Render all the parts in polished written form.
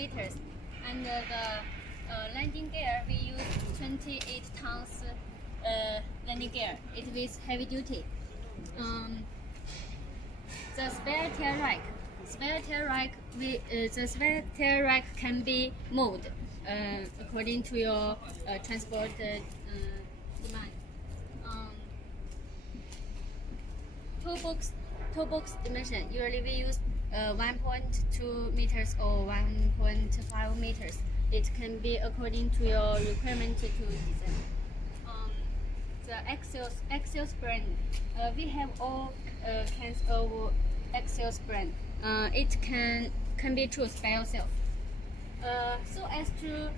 meters, and the landing gear we use 28 tons landing gear. It is heavy duty. The spare tail rack can be moved according to your transport demand. Toolbox dimension. Usually we use 1.2 meters or 1.5 meters. It can be according to your requirement to design. The axial spring. We have all kinds of axial spring. It can be chosen by yourself. So as to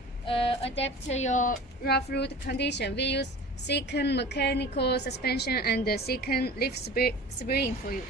adapt your rough road condition, we use second mechanical suspension and second lift spring for you.